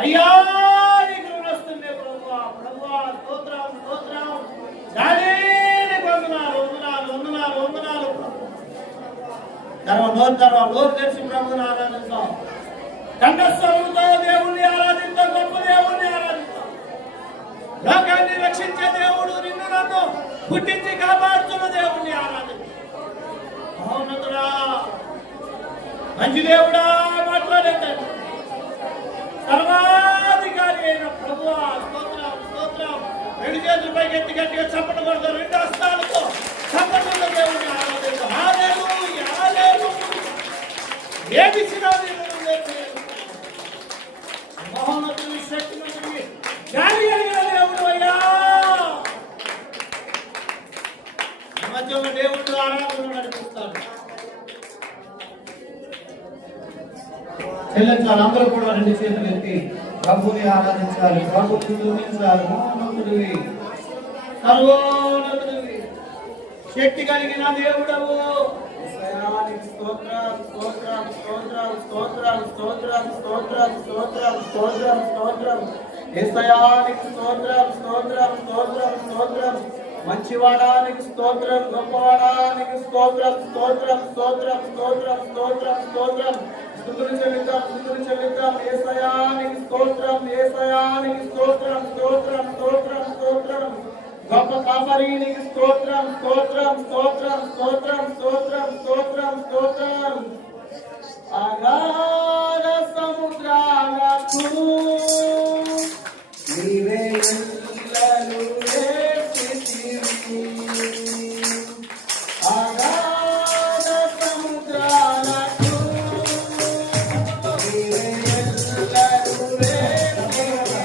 అయ్యా నీకు రుణొస్తుంది ప్రభువా. ప్రభువా స్తోత్రం స్తోత్రం. డాడీ నీకు వందనాలు వందనాలు వందనాలు వందనాలు. నోరు తెరిచి ప్రభువుని ఆరాధిస్తాం. కంఠస్వరంతో దేవుణ్ణి ఆరాధిస్తాం. గొప్ప దేవుణ్ణి ఆరాధిస్తాం. లోకాన్ని రక్షించే దేవుడు, నిన్ను నన్ను పుట్టించి కాపాడుతున్న దేవుణ్ణి ఆరాధిస్తాం. మహోన్నతుడా, మంచి దేవుడా, మాట్లాడండి. సర్వాధికారి అయిన ప్రభువా స్తోత్రం స్తోత్రం. రెండు చేతులపైకి ఎత్తి గట్టిగా చప్పట్లు కొడతారు. రెండు హస్తాలతో చప్పట్ల దేవుని ఆరాధిస్తాం. హల్లెలూయా హల్లెలూయా. ఏమిచ్చినా మహోన్నతుని శక్తిమంతుని గాలి కలిగిన దేవుడు అయ్యా. మధ్యలో దేవుడు ఆరాధన నడిపిస్తాడు. చెల్లించాలి. అందరూ కూడా రెండు చేతులు ఎత్తి ప్రభుని ఆరాధించాలి. ప్రభుని చూపించాలి. మహోన్నతుడివి, సర్వోన్నతుడివి, శక్తి కలిగిన దేవుడవు. స్తోత్రం స్తోత్రం స్తోత్రం స్తోత్రం స్తోత్రం స్తోత్రం స్తోత్రం స్తోత్రం స్తోత్రం. యేసయ్యానికి స్తోత్రం స్తోత్రం స్తోత్రం స్తోత్రం. మంచివాడానికి స్తోత్రం, గొప్పవాడానికి స్తోత్రం స్తోత్రం స్తోత్రం స్తోత్రం స్తోత్రం స్తోత్రం. స్తుతులు చెల్లిద్దాం, స్తుతులు చెల్లిద్దాం. యేసయ్యానికి స్తోత్రం, యేసయ్యానికి స్తోత్రం స్తోత్రం స్తోత్రం స్తోత్రం. గొప్ప కాపరీనికి స్తోత్రం స్తోత్రం స్తోత్రం స్తోత్రం స్తోత్రం స్తోత్రం స్తోత్రం. అగాధ సముద్రాలకు నీవే ఎల్లలు వేసితివి. అగాధ సముద్రాలకు నీవే ఎల్లలు వేసితివి.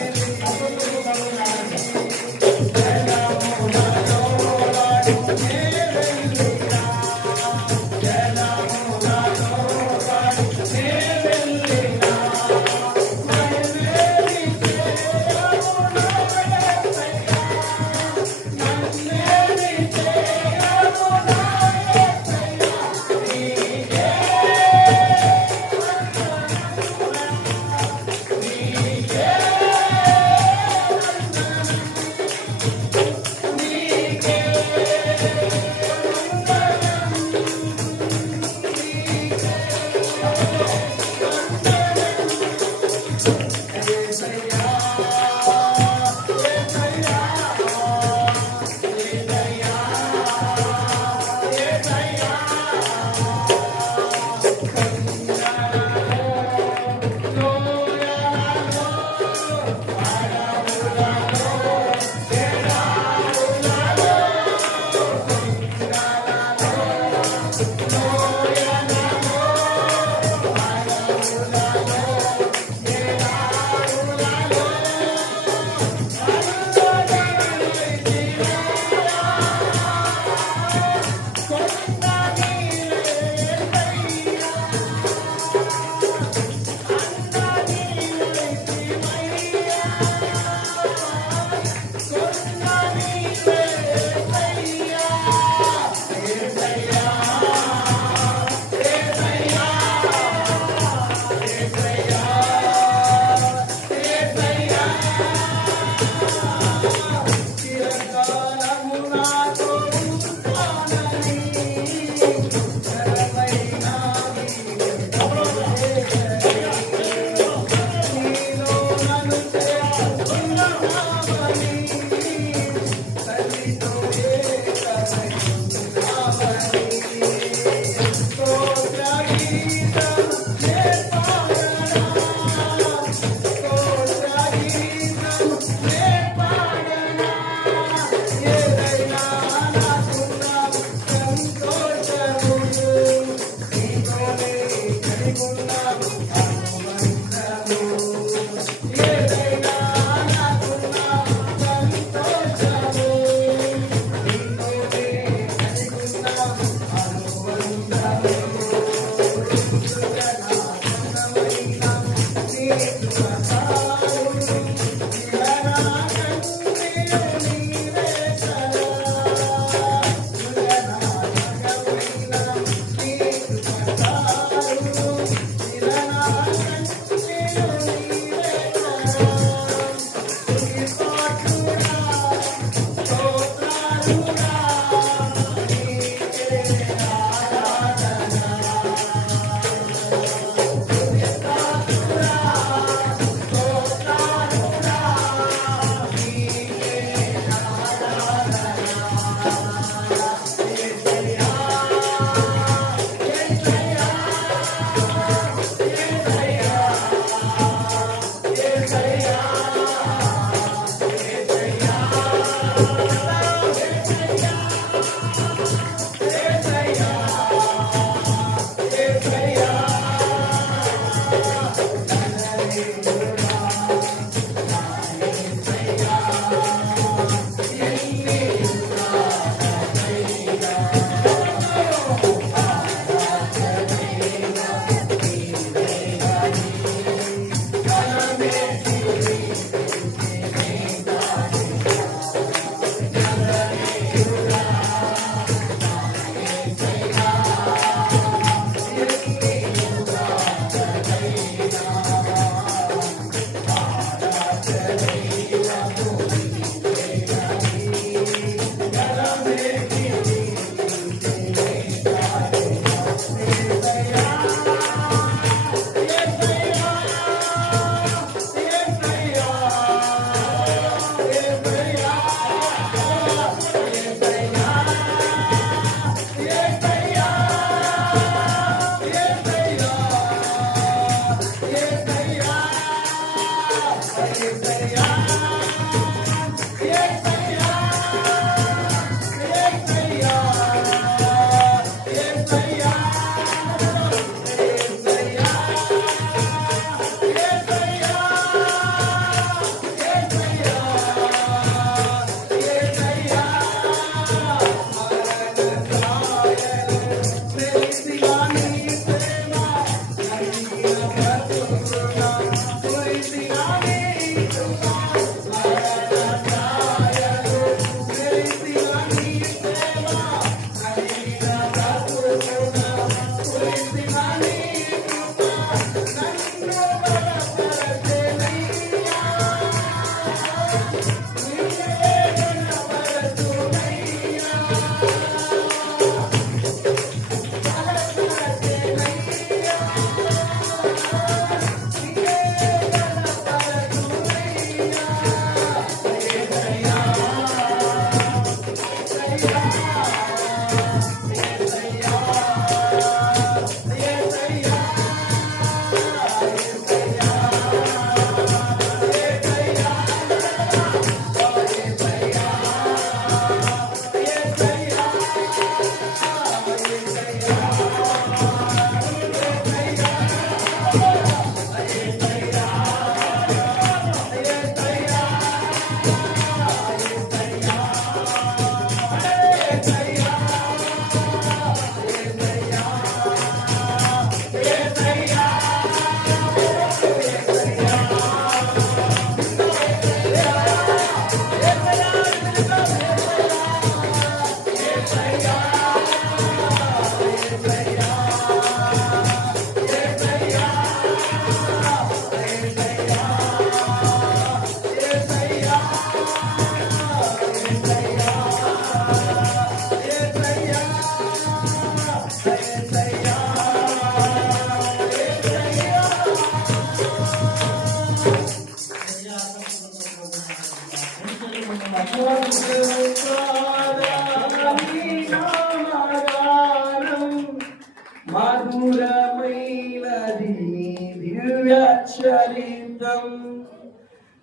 మధురమైనది నీ దివ్య చరితం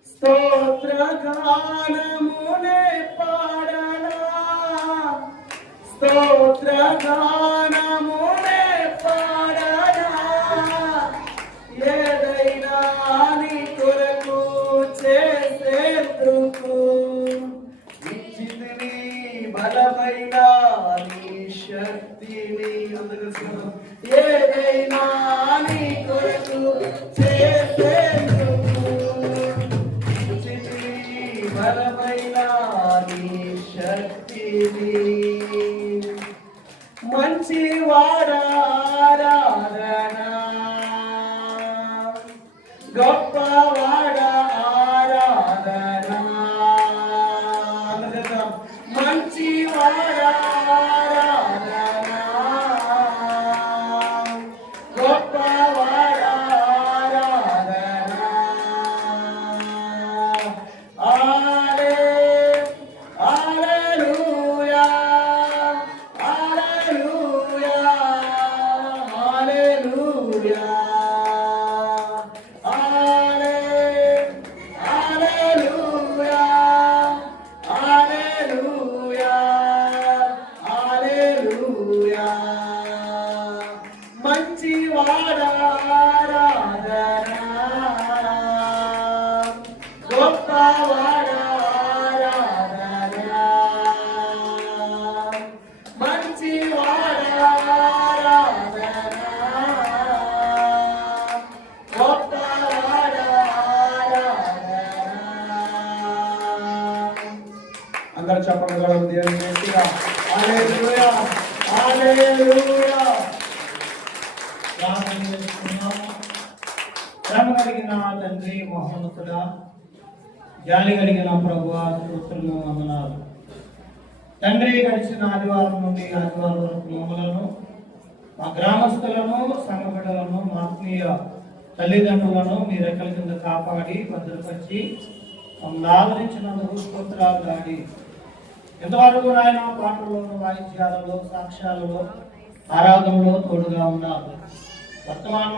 స్తోత్రగానమునే పాడనా స్తోత్రగానమునే పాడనా ఏదైనా నీ కొరకు చేసేందుకు ఇచ్చితివి బలమైన నీ శక్తిని ఏదైనా నీ కొరకు చేసేందుకు ఇచ్చితివి బలమైన నీ శక్తిని మంచివాడా ఆరాధనా గొప్పవాడా ఆరాధనా మంచివాడా ఆరాధనా గొప్పవాడా ఆరాధనా హల్లెలూయా హల్లెలూయా హల్లెలూయా మంచివాడా ఆరాధనా గొప్పవాడా ఆరాధనా మంచివాడా ఆరాధనా గొప్పవాడా ఆరాధనా. అందరూ చెప్పగలరు దేవుని గట్టిగా హల్లెలూయా హల్లెలూయా. ప్రేమ కలిగిన తండ్రి మహోన్నతుడా, జాలి కలిగిన ప్రభువా, స్తోత్రము వందనాలు తండ్రి. గడిచిన ఆదివారం నుండి ఆదివారం వరకు మమ్మలను, మా గ్రామస్తులను, సంఘ బిడ్డలను, మా ఆత్మీయ తల్లిదండ్రులను మీ రెక్కల కింద కాపాడి భద్రపరిచి మమ్మల్ని ఆదరించినందుకు స్తోత్రాలు దాడి. ఇంతవరకు నాయన పాటల్లోను, వాయిద్యాలలో, సాక్ష్యాలలో, ఆరాధనలో తోడుగా ఉన్నారు. వర్తమానం